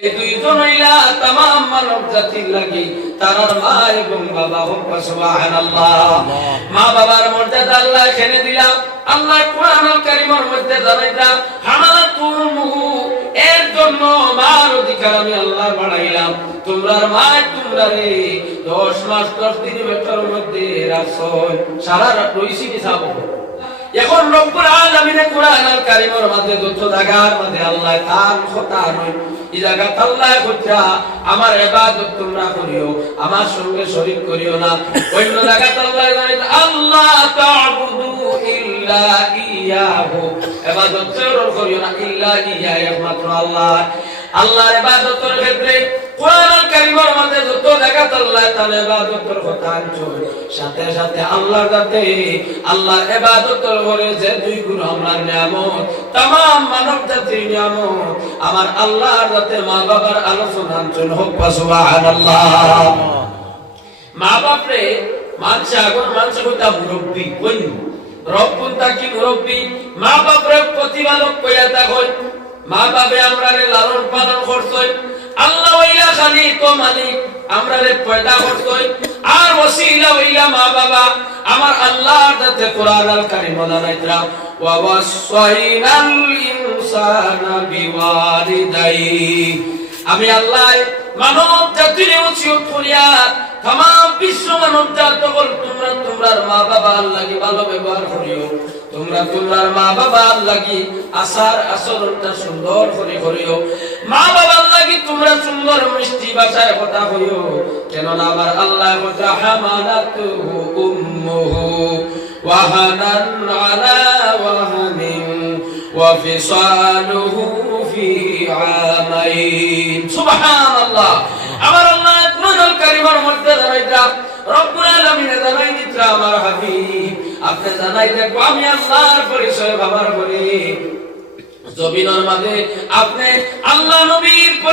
দুইজন হইলা তামাম মানব জাতির লাগি তারার মা এবং বাবা হোক সুবহানাল্লাহ। মা বাবার মর্যাদা আল্লাহ এখানে দিলাম আল্লাহ কোরআনুল কারীমের মধ্যে জানাইতা হামালাতুল এর জন্য মার অধিকার আমি আল্লাহ বাড়াইলাম তোমরার মা তোমরা রে দশ মাস দশ দিন বেটার মধ্যে রাখছো। সারা রাত রইছি কি খাব এখন রব্বুল আলামিনে কোরআন কারীমের মধ্যে যত জায়গার মধ্যে আল্লাহ তার কথা নয় এই জায়গা আল্লাহ কইরা আমার ইবাদত তোমরা করিও, আমার সঙ্গে শরীক করিও না। অন্য জায়গা আল্লাহ জানে আল্লাহ ইল্লা ইয়াহু। ইবাদত তোমরা করিও না, ইল্লা ইয়াহু একমাত্র আল্লাহ। আল্লাহর ইবাদতের ক্ষেত্রে কোরআন কারীমের মধ্যে আল্লাহ তাআলা ইবাদতের কথা আনছেন সাথে সাথে আল্লাহর কাছে আল্লাহ ইবাদত করে যে দুই গুণ আমরা নিয়ামত तमाम মানব জাতির নিয়ামত আমার আল্লাহর কাছে মা বাবার আলোচনা আনছেন হোক সুবহানাল্লাহ মা বাপরে মানুষ আগুন মানুষ কইতা মুরব্বী কইন রব কোনটা কি মুরব্বী মা বাপরে প্রতিপালক কইয়া তখন মা বাপে আমরা লালন পালন করছই আল্লাহ ওইলা খালি তো মালিক আমরা রে পয়দা করছই আর ওসিলা ওইলা মা বাবা। আমার আল্লাহর দাতে কোরআন আল কারীম ওয়া ওয়াসাইনাল ইনসানা বিওয়ালিদাই। আমি আল্লাহ মানব জাতির বিশ্ব মানব জাত তোমরা তোমরার মা বাবা লাগি ভালো ব্যবহার করিও। তোমরা তোমরার মা বাবা লাগি আসার আচরণটা সুন্দর করে করিও। মা বাবার কি তোমরা সুন্দর মিষ্টি ভাষায় কথা হইও কেননা আমার আল্লাহ উম্মুহু ওয়াহানান আলা ওয়াহানিন ফি আমাইন সুবহানাল্লাহ। আমার আল্লাহ মধ্যে রব্বুল আলামিন আমার হাবিব, আপনি আমি আল্লাহর পরিচয় বাবার বলি। জমিনের মাঝে আপনি আল্লাহ নবী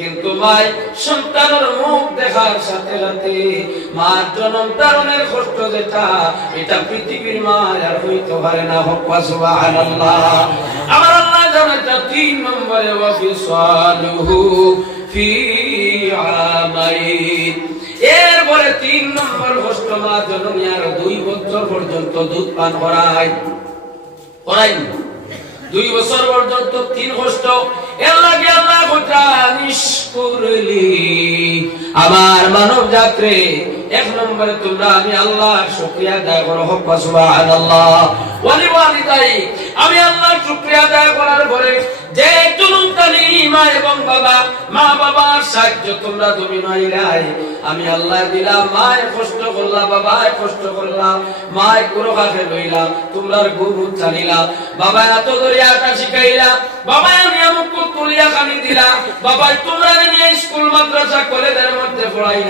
কিন্তু মাই সন্তানের মুখ দেখার সাথে সাথে মার জন্ম ধারণের কষ্ট যেটা, এটা পৃথিবীর মা আর হইতে পারে না। হোক সুবহানাল্লাহ। আমার আল্লাহ জানাটা তিন নম্বরে ওয়াফিসালুহু ফি আমাইন এরপরে তিন নম্বর কষ্ট মা জননী আর দুই বছর পর্যন্ত দুধ পান করায়। করাই দুই বছর পর্যন্ত তিন কষ্ট। এর লাগে আল্লাহ গোটা নিষ্কুরলি আমার মানব যাত্রে এক নম্বরে তোমরা আমি আল্লাহ শুকরিয়া আদায় করো। হক সুবহানাল্লাহ। ওয়ালি ওয়ালিদাই, আমি আল্লাহ শুকরিয়া আদায় করার পরে মা এবং বাবা, মা বাবার সাহায্য তোমরা তুমি আমি আল্লাহ দিলাম কষ্ট করলাম, বাবায় কষ্ট করলাম, মায় কোনো কাছে তোমরার গুরু চালিলাম বাবা এত দরিয়াটা শিখাইলা, বাবা আমি আমুক তুলিয়া খানি দিলা, বাবা তোমরা নিয়ে স্কুল, মাদ্রাসা, কলেজের মধ্যে পড়াইলা।